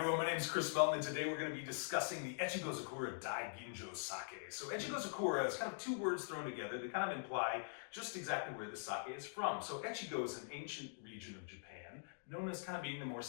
everyone, my name is Chris Melton, and today we're going to be discussing the Echigozakura Daiginjo sake. So Echigozakura is kind of two words thrown together that kind of imply just exactly where the sake is from. So Echigo is an ancient region of Japan, known as kind of being the more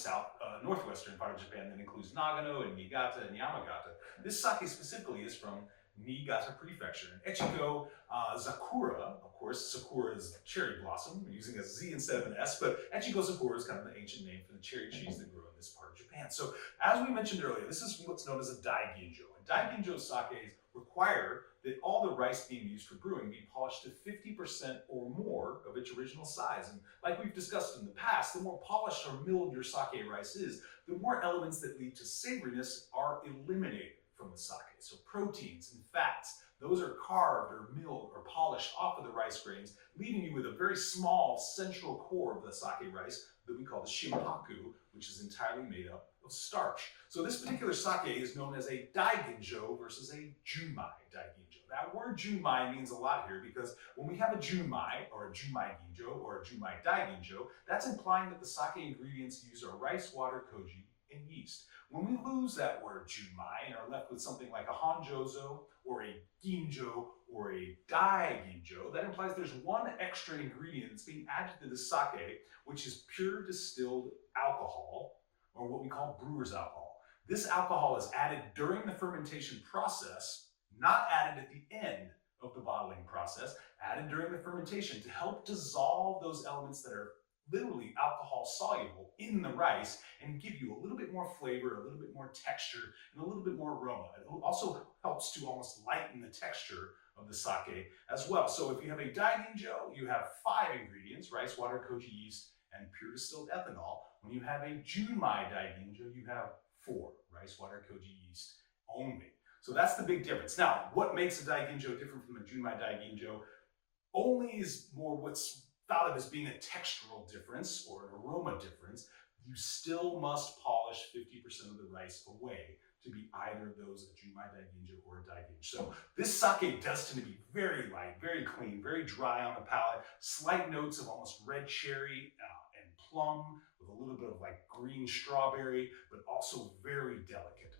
northwestern part of Japan that includes Nagano and Niigata and Yamagata. This sake specifically is from Niigata Prefecture. And Echigozakura, of course, Sakura is cherry blossom, we're using a Z instead of an S, but Echigozakura is kind of the ancient name for the cherry trees that grow in this part of Japan. So as we mentioned earlier, this is what's known as a Daiginjo. And Daiginjo sakes require that all the rice being used for brewing be polished to 50% or more of its original size. And like we've discussed in the past, the more polished or milled your sake rice is, the more elements that lead to savoriness are eliminated from the sake. So proteins and fats, those are carved or milled or polished off of the rice grains, leaving you with a very small central core of the sake rice that we call the shimpaku, which is entirely made up of starch. So this particular sake is known as a Daiginjo versus a Junmai Daiginjo. That word Junmai means a lot here because when we have a Junmai or a Junmai Ginjo or a Junmai Daiginjo, that's implying that the sake ingredients used are rice, water, koji, and yeast. When we lose that word Junmai and are left with something like a Hanjozo or a Ginjo or a Daiginjo, that implies there's one extra ingredient that's being added to the sake, which is pure distilled alcohol, or what we call brewer's alcohol. This alcohol is added during the fermentation process, not added at the end of the bottling process, added during the fermentation to help dissolve those elements that are literally alcohol soluble in the rice and give you a little bit more flavor, a little bit more texture, and a little bit more aroma. It also helps to almost lighten the texture of the sake as well. So if you have a Daiginjo, you have 5 ingredients: rice, water, koji, yeast, and pure distilled ethanol. When you have a Junmai Daiginjo, you have 4: rice, water, koji, yeast only. So that's the big difference. Now, what makes a Daiginjo different from a Junmai Daiginjo only is more what's thought of as being a textural difference or an aroma difference. You still must polish 50% of the rice away to be either of those, a Junmai Daiginjo or a Daiginjo. So this sake does tend to be very light, very clean, very dry on the palate, slight notes of almost red cherry and plum with a little bit of like green strawberry, but also very delicate.